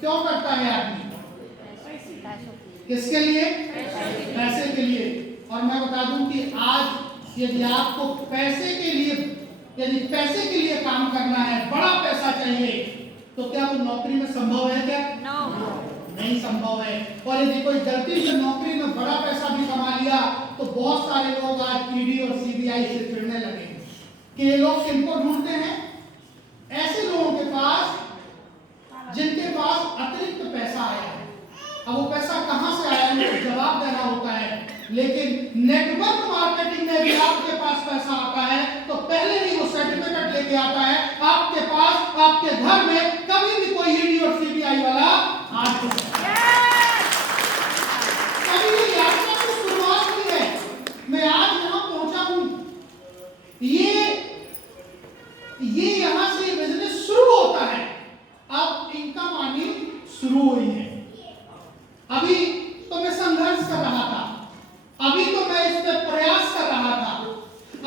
क्यों करता है आदमी? किसके लिए? पैसे के लिए। और मैं बता दूं कि आज यदि आपको पैसे के लिए काम करना है, बड़ा पैसा चाहिए, तो क्या वो नौकरी में संभव है क्या? नहीं संभव है। और यदि कोई गलती से नौकरी में बड़ा पैसा भी कमा लिया तो बहुत सारे लोग आज ईडी और सीबीआई से चिढ़ने लगे कि ये लोग किनको ढूंढते हैं? ऐसे लोगों के पास जिनके पास अतिरिक्त पैसा आया है। अब वो पैसा कहां से आया है उनको जवाब देना होता है। लेकिन नेटवर्क मार्केटिंग में भी आपके पास पैसा आता है तो पहले ही वो सर्टिफिकेट लेके आता है आपके पास, आपके घर में कभी भी कोई ईडी और सीबीआई वाला आ सकता है। कभी भी यात्रा की शुरुआत हुई है, मैं आज यहां पहुंचा हूं, ये यहां से बिजनेस शुरू होता है, अब इनकम आनी शुरू हुई है। अभी तो मैं संघर्ष कर रहा था, अभी तो मैं इस पे प्रयास कर रहा था,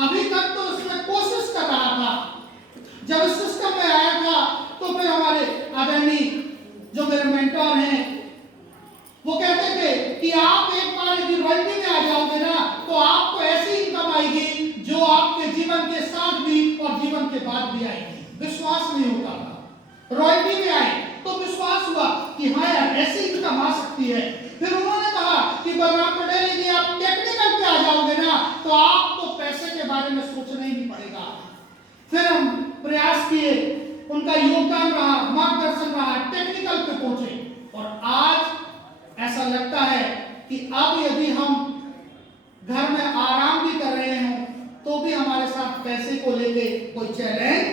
अभी तक तो इसमें कोशिश कर रहा था। जब इस सिस्टम में आया था तो फिर हमारे आदरणीय जो मेरे मेंटर हैं वो कहते थे कि आप एक बार यदि रॉयल्टी में आ जाओगे ना तो आपको ऐसी इनकम आएगी जो आपके जीवन के साथ भी और जीवन के बाद भी आएगी। विश्वास नहीं होता था। रॉयल्टी में आए तो विश्वास हुआ कि हाँ यार ऐसी इनकम आ सकती है। फिर उन्होंने कहा कि बलराम पटेल यदि आप टेक्निकल पे आ जाओगे ना तो आपको पैसे के बारे में सोचना ही नहीं पड़ेगा। फिर हम प्रयास किए, उनका योगदान रहा, मार्गदर्शन रहा, टेक्निकल पे पहुंचे और आज ऐसा लगता है कि अब यदि हम घर में आराम भी कर रहे हों तो भी हमारे साथ पैसे को लेके कोई चैलेंज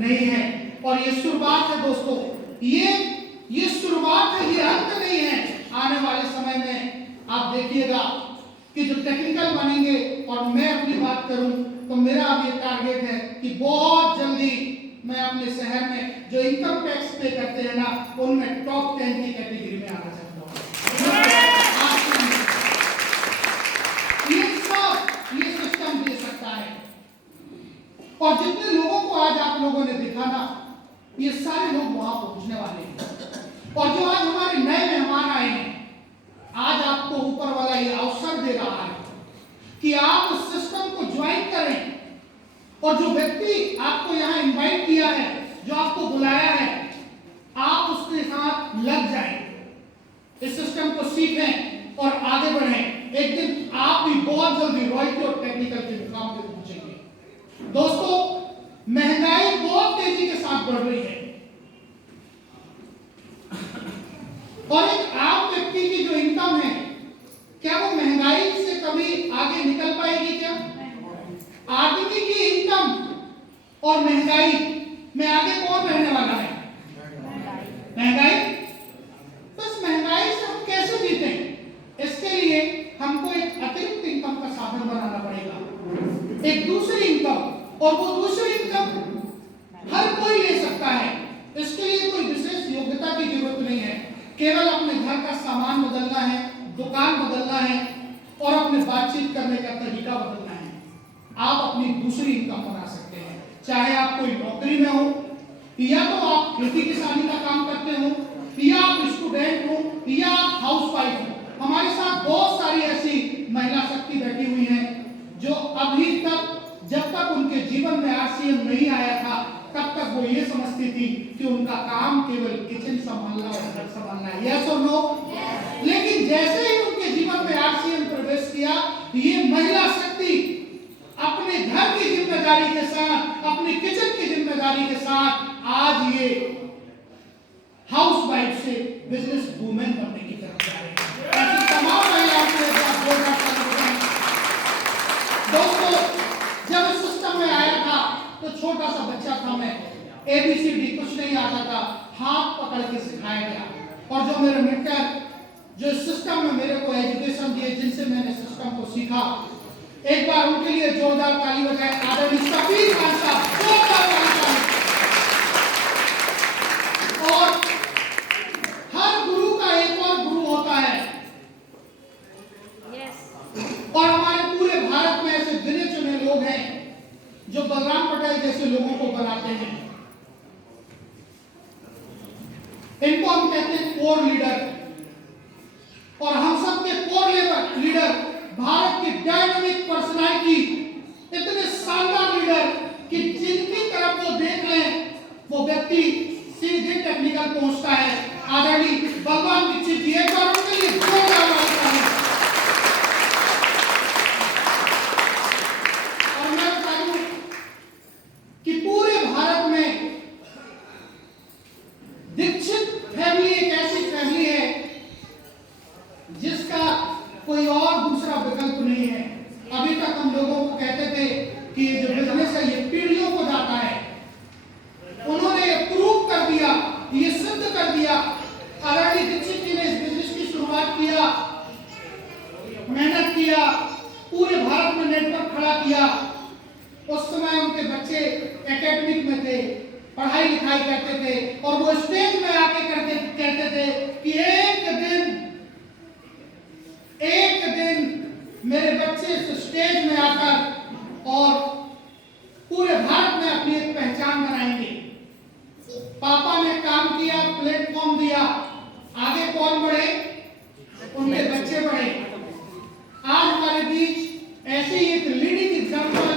नहीं है। और ये शुरुआत है दोस्तों, ये शुरुआत है, ये अंत नहीं है। आने वाले समय में आप देखिएगा कि जो टेक्निकल बनेंगे, और मैं अपनी बात करूं तो मेरा अब ये टारगेट है कि बहुत जल्दी मैं अपने शहर में जो इनकम टैक्स पे करते हैं ना उनमें टॉप 10 की कैटेगरी में आना चाहता हूं। ये सिस्टम दे सकता है। और जितने लोगों को आज आप लोगों ने देखा ना, ये सारे लोग वहां पहुंचने वाले हैं। और जो आज हमारे नए मेहमान आए हैं, आज आपको ऊपर वाला ये अवसर दे रहा है कि आप उस सिस्टम को ज्वाइन करें। और जो व्यक्ति आपको यहाँ इनवाइट किया है, जो आपको बुलाया है, आप उसके साथ लग जाएं, इस सिस्टम को सीखें और आगे बढ़ें। एक दिन आप भी बहुत जल्दी रॉयल्टी और टेक्निकल के मुकाम पे पहुंचेंगे। दोस्तों, महंगाई बहुत तेजी के साथ बढ़ रही है और एक आम व्यक्ति की जो इनकम है, क्या वो महंगाई से कभी आगे निकल पाएगी? क्या आदमी की इनकम और महंगाई में आगे कौन रहने वाला है? महंगाई। बस महंगाई से हम कैसे जीतें? इसके लिए हमको एक अतिरिक्त इनकम का साधन बनाना पड़ेगा, एक दूसरी इनकम। और वो दूसरी इनकम हर कोई ले सकता है। इसके लिए कोई विशेष योग्यता की जरूरत नहीं है, केवल अपने घर का सामान बदलना है, दुकान बदलना है और अपने बातचीत करने का तरीका बदलना है। आप अपनी दूसरी इनकम बना सकते हैं। चाहे आप कोई नौकरी में हो, या तो आप खेती किसानी का काम करते हो, या आप स्टूडेंट हो, या आप हाउसवाइफ हो। हमारे साथ बहुत सारी ऐसी महिला शक्ति बैठी हुई हैं जो अभी तक, जब तक उनके जीवन में आरसीएम नहीं आया था, तब तक वो ये समझती थी कि उनका काम केवल किचन संभालना और घर संभालना है। यस और नो? लेकिन जैसे ही उनके जीवन में आरसीएम प्रवेश किया, ये महिला शक्ति अपने घर की जिम्मेदारी के साथ, अपनी किचन की जिम्मेदारी के साथ आज ये हाउसवाइफ से बिजनेस वुमेन बनने की तरफ जा रही है। ऐसी तमाम महिलाओं को एक बार जोरदार तालियां। दोस्तों, जब इस सिस्टम में आया था तो छोटा सा बच्चा था मैं, ABCD कुछ नहीं आता था, हाथ पकड़ के सिखाया गया। और जो मेरे मित्र जो सिस्टम में मेरे को एजुकेशन दिए, जिनसे मैंने सिस्टम को सीखा, एक बार उनके लिए जोरदार ताली बजाएं। आदरणीय सफीर खान साहब, जोरदार ताली। और हर गुरु का एक और गुरु होता है। और हमारे पूरे भारत में ऐसे गिने चुने लोग हैं जो बलराम पटेल जैसे लोगों को बनाते हैं। इनको हम कहते हैं कोर लीडर। और हम सबके कोर लीडर भारत की डायनामिक पर्सनालिटी, इतने शानदार लीडर कि जिनकी तरफ वो देख लें वो व्यक्ति सीधे टेक्निकल पहुंचता है। आदरणीय भगवान दीक्षित जी, एक बार उनके लिए जोरदार ताली। और मैं बता दूं कि पूरे भारत में दीक्षित फैमिली एक ऐसी फैमिली है जिसका कोई और दूसरा विकल्प नहीं है। अभी तक हम लोगों को कहते थे कि ये जो बिजनेस है ये पीढ़ियों को जाता है। उन्होंने ये प्रूव कर दिया, ये सिद्ध कर दिया। आदरणीय दीक्षित जी ने इस बिजनेस की शुरुआत किया, मेहनत किया, पूरे भारत में नेटवर्क खड़ा किया। उस समय उनके बच्चे एकेडमिक में थे, पढ़ाई लिखाई करते थे और वो स्टेज में आके कहते थे कि एक दिन मेरे बच्चे इस स्टेज में आकर और पूरे भारत में अपनी एक पहचान बनाएंगे। पापा ने काम किया, प्लेटफॉर्म दिया, आगे कौन बढ़े? उनके बच्चे बढ़े। आज हमारे बीच ऐसे ही एक लीडिंग एग्जाम्पल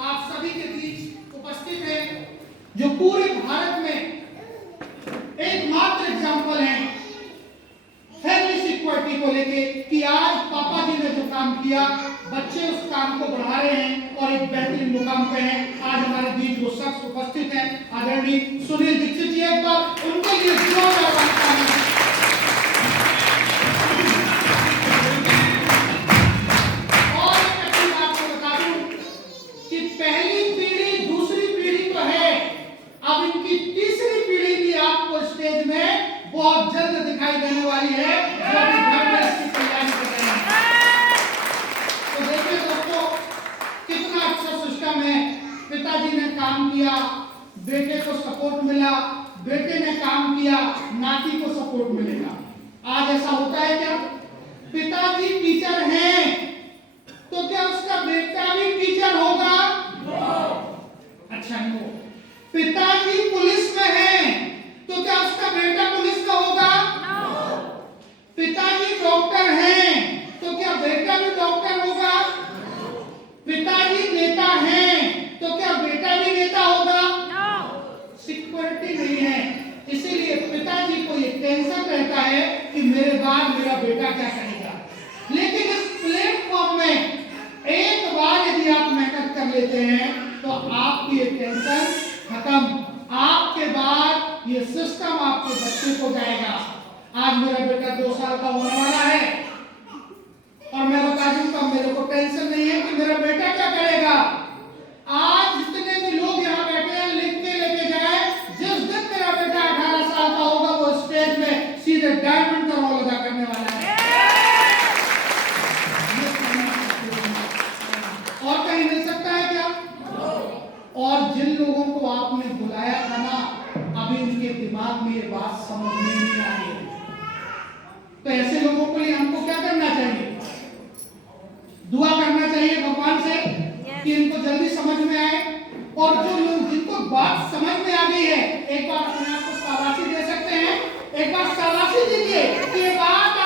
आप सभी के बीच उपस्थित है, जो पूरे भारत में एकमात्र एग्जाम्पल है फैमिली इक्वालिटी को लेके कि आज पापा जी ने जो काम किया बच्चे उस काम को बढ़ा रहे हैं और एक बेहतरीन मुकाम पे हैं। आज हमारे बीच वो शख्स उपस्थित हैं, आदरणीय सुनील दीक्षित जी। एक बार उनके लिए जोरदार ताली। और एक अच्छी बात को बता दूं कि पहली पीढ़ी दूसरी पीढ़ी तो है, अब इनकी तीसरी पीढ़ी भी आपको स्टेज में बहुत जल्द दिखाई देने वाली है, जो अभी घर में इसकी तैयारी कर रहे हैं। तो देखिए दोस्तों, कितना अच्छा सिस्टम है। पिताजी ने काम किया, बेटे को सपोर्ट मिला, बेटे ने काम किया, नाती को सपोर्ट मिलेगा। आज ऐसा होता है क्या? पिताजी टीचर हैं तो क्या उसका बेटा भी टीचर होगा? अच्छा, नो। पिताजी पुलिस में हैं तो क्या उसका बेटा पुलिस का होगा? पिताजी डॉक्टर हैं तो क्या बेटा भी डॉक्टर होगा? पिताजी नेता हैं तो क्या बेटा भी नेता होगा? सिक्योरिटी नहीं है, इसीलिए पिताजी को ये टेंशन रहता है कि मेरे बाद मेरा बेटा क्या करेगा। लेकिन इस प्लेटफॉर्म में एक बार यदि आप मेहनत कर लेते हैं तो आपकी ये टेंशन खत्म। आपके बाद ये सिस्टम आपके बच्चे को जाएगा। आज मेरा बेटा 2 साल का होने वाला है और मैं बता दूं तो मेरे को टेंशन नहीं है कि मेरा बेटा क्या करेगा। आज जितने भी लोग यहाँ बैठे हैं लिख के लेके जाए, जिस दिन मेरा बेटा 18 साल का होगा वो स्टेज में सीधे डायमंड का रोल अदा करने वाला है। और कहीं मिल सकता है क्या? और जिन लोगों को आपने बुलाया था ना, अभी उनके दिमाग में ये बात समझ में नहीं आ रही है। तो ऐसे लोगों के लिए हमको क्या करना चाहिए? दुआ करना चाहिए भगवान से कि इनको जल्दी समझ में आए। और जो लोग जिनको बात समझ में आ गई है, एक बार अपने आप को शाबाशी दे सकते हैं। एक बार शाबाशी दीजिए कि ये बात